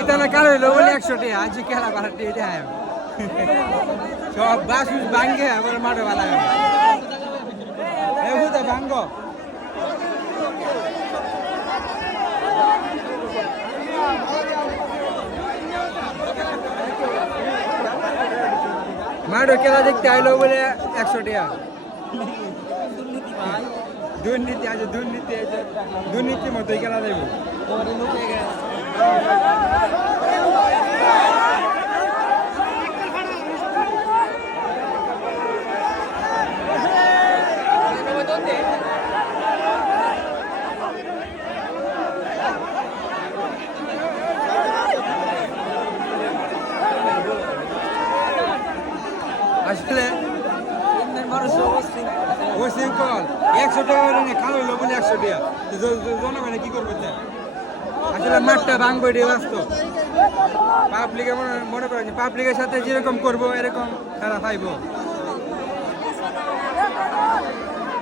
ইতানা কার হইলো বলে 100 টাকা আজ খেলা বাড়া দিয়ে দেয় সব বাস ভাঙ্গে আবার মাঠে বানায় এগুলো ভাঙ্গ মাঠে খেলা দেখতে আইলো বলে 100 টাকা দুর্নীতি আছে দুর্নীতির মতোই খেলা দেবো আসলে ও সিম্পল 100 টাকা করে খাওয়া হইলো বলে 100 টাকা জনগণে কি করবে আসলে মাঠটা ভাঙবো এটাই বাস্তব পাবলিকে মনে করেন পাবলিকের সাথে যেরকম করবো এরকম তারা পাইবো